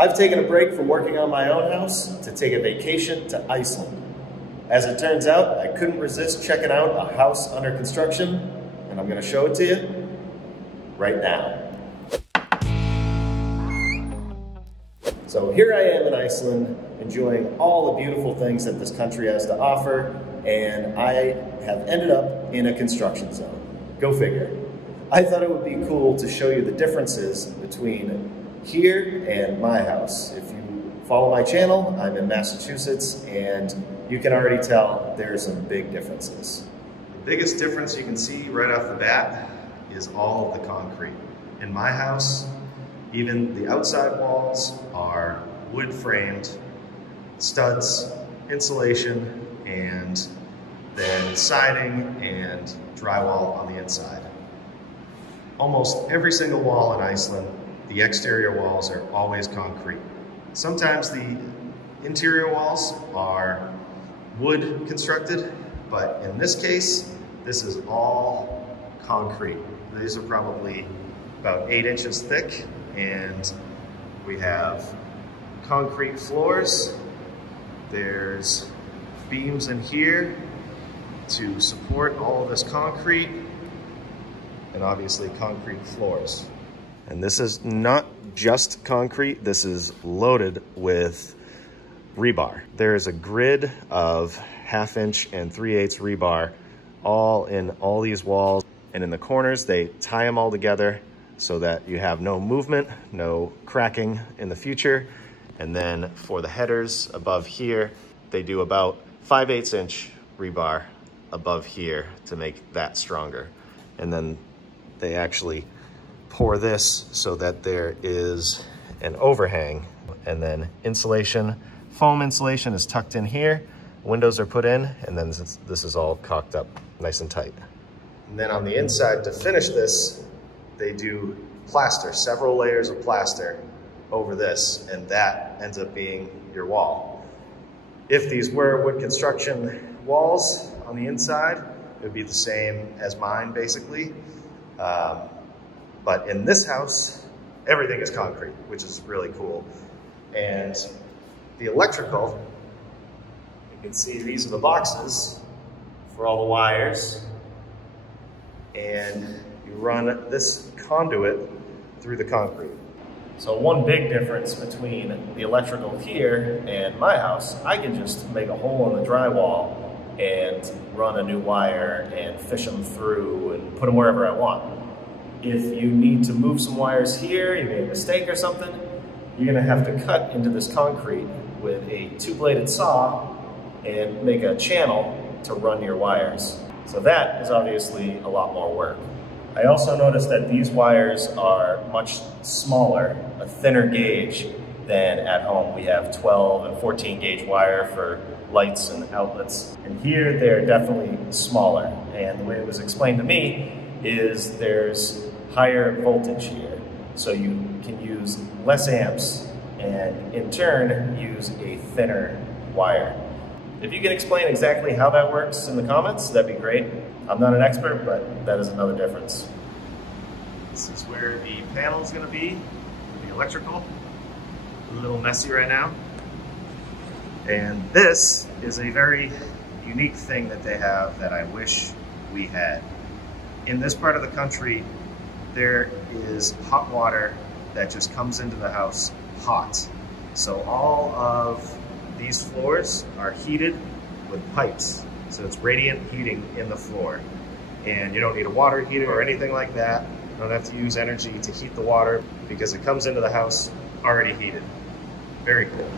I've taken a break from working on my own house to take a vacation to Iceland. As it turns out, I couldn't resist checking out a house under construction, and I'm going to show it to you right now. So here I am in Iceland, enjoying all the beautiful things that this country has to offer, and I have ended up in a construction zone. Go figure. I thought it would be cool to show you the differences between here and my house. If you follow my channel, I'm in Massachusetts, and you can already tell there's some big differences. The biggest difference you can see right off the bat is all of the concrete. In my house, even the outside walls are wood framed, studs, insulation, and then siding and drywall on the inside. Almost every single wall in Iceland, the exterior walls are always concrete. Sometimes the interior walls are wood constructed, but in this case, this is all concrete. These are probably about 8 inches thick, and we have concrete floors. There's beams in here to support all of this concrete, and obviously concrete floors. And this is not just concrete, this is loaded with rebar. There is a grid of 1/2 inch and 3/8 rebar all in all these walls, and in the corners they tie them all together so that you have no movement, no cracking in the future. And then for the headers above here, they do about 5/8 inch rebar above here to make that stronger. And then they actually pour this so that there is an overhang, and then insulation, foam insulation is tucked in here, windows are put in, and then this is all caulked up nice and tight. And then on the inside, to finish this, they do plaster, several layers of plaster over this, and that ends up being your wall. If these were wood construction walls on the inside, it would be the same as mine basically. But in this house, everything is concrete, which is really cool. And the electrical, you can see these are the boxes for all the wires. And you run this conduit through the concrete. So one big difference between the electrical here and my house, I can just make a hole in the drywall and run a new wire and fish them through and put them wherever I want. If you need to move some wires here, you made a mistake or something, you're gonna have to cut into this concrete with a 2-bladed saw and make a channel to run your wires. So that is obviously a lot more work. I also noticed that these wires are much smaller, a thinner gauge than at home. We have 12 and 14 gauge wire for lights and outlets. And here they're definitely smaller. And the way it was explained to me is there's higher voltage here. So you can use less amps and in turn use a thinner wire. If you can explain exactly how that works in the comments, that'd be great. I'm not an expert, but that is another difference. This is where the panel is going to be, the electrical. A little messy right now. And this is a very unique thing that they have that I wish we had. In this part of the country, there is hot water that just comes into the house hot. So all of these floors are heated with pipes. So it's radiant heating in the floor. And you don't need a water heater or anything like that. You don't have to use energy to heat the water because it comes into the house already heated. Very cool.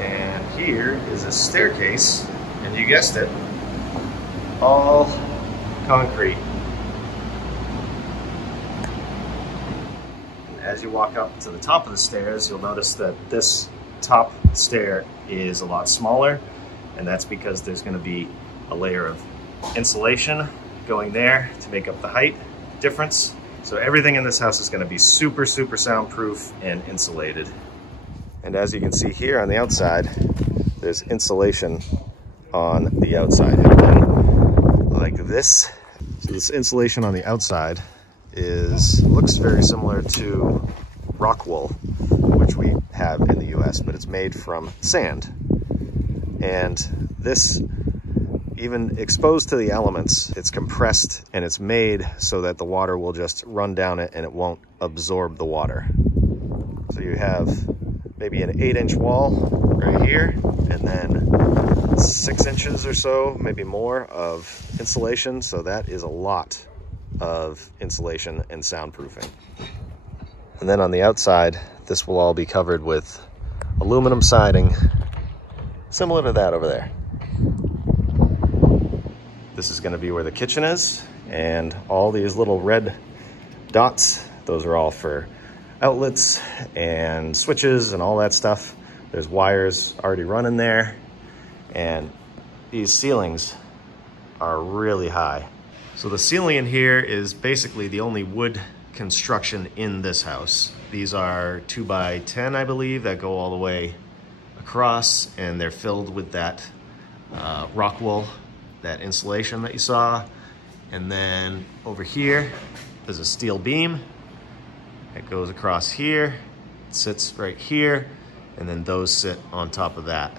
And here is a staircase, and you guessed it, all concrete. As you walk up to the top of the stairs, you'll notice that this top stair is a lot smaller, and that's because there's going to be a layer of insulation going there to make up the height difference. So everything in this house is going to be super, super soundproof and insulated. And as you can see here on the outside, there's insulation on the outside. And then like this. So this insulation on the outside looks very similar to rock wool, which we have in the US, but it's made from sand. And this, even exposed to the elements, it's compressed and it's made so that the water will just run down it and it won't absorb the water. So you have maybe an 8-inch wall right here, and then 6 inches or so, maybe more, of insulation. So that is a lot of insulation and soundproofing. And then on the outside, this will all be covered with aluminum siding, similar to that over there. This is going to be where the kitchen is, and all these little red dots, those are all for outlets and switches and all that stuff. There's wires already running there, and these ceilings are really high. So the ceiling in here is basically the only wood construction in this house. These are 2x10, I believe, that go all the way across, and they're filled with that rock wool, that insulation that you saw. And then over here, there's a steel beam. It goes across here, it sits right here, and then those sit on top of that.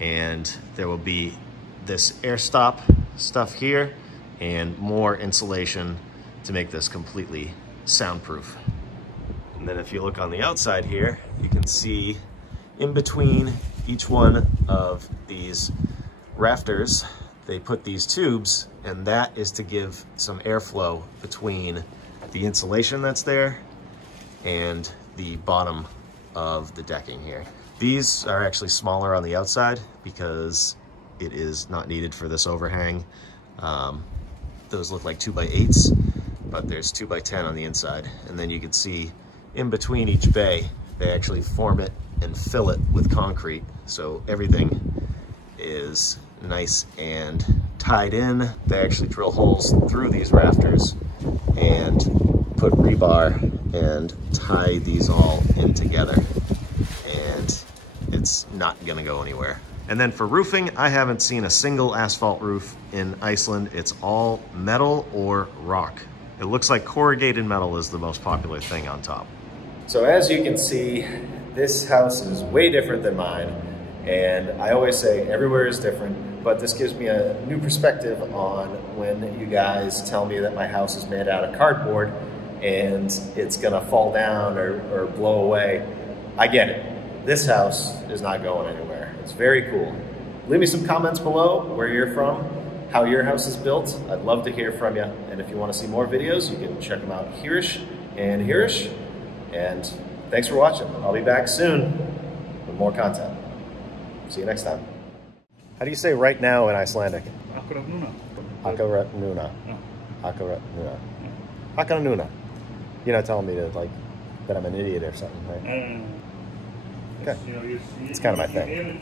And there will be this air stop stuff here and more insulation to make this completely soundproof. And then if you look on the outside here, you can see in between each one of these rafters, they put these tubes, and that is to give some airflow between the insulation that's there and the bottom of the decking here. These are actually smaller on the outside because it is not needed for this overhang. Those look like 2x8s, but there's 2x10 on the inside. And then you can see in between each bay, they actually form it and fill it with concrete. So everything is nice and tied in. They actually drill holes through these rafters and put rebar and tie these all in together, and it's not gonna go anywhere. And then for roofing, I haven't seen a single asphalt roof in Iceland. It's all metal or rock. It looks like corrugated metal is the most popular thing on top. So as you can see, this house is way different than mine. And I always say everywhere is different, but this gives me a new perspective on when you guys tell me that my house is made out of cardboard and it's gonna fall down or blow away. I get it. This house is not going anywhere. It's very cool. Leave me some comments below where you're from, how your house is built. I'd love to hear from you. And if you want to see more videos, you can check them out hereish and hereish. And thanks for watching. I'll be back soon with more content. See you next time. How do you say right now in Icelandic? Akkurat núna. Akkurat núna. No. Akkurat núna. Akkurat núna. You're not telling me to, like, that I'm an idiot or something, right? No. Okay. It's kind of my thing.